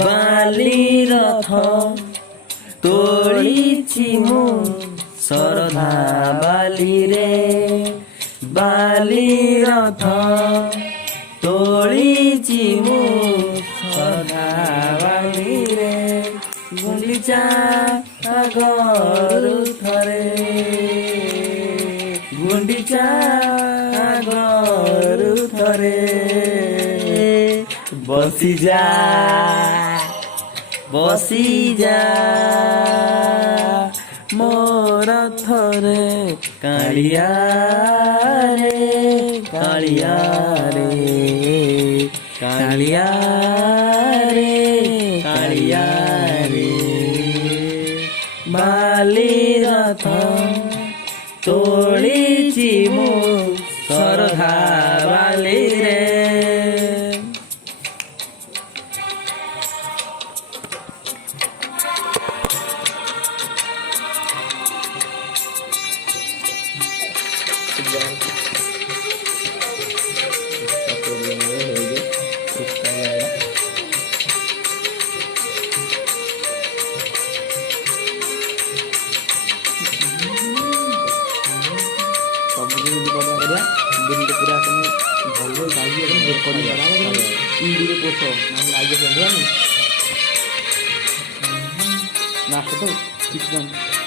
बाली रथ तोळीची मु सरधा बाली रे बाली रथ तोळीची मु सरधा बाली रे गुंडीचा घरु थरे गुंडीचा घरु थरे बसी जा मोर थरे कालिया रे कालिया रे कालिया रे कालिया रे बाली रथ तोळीची मु सरधा बाली रे पूरा भल पोष ना तो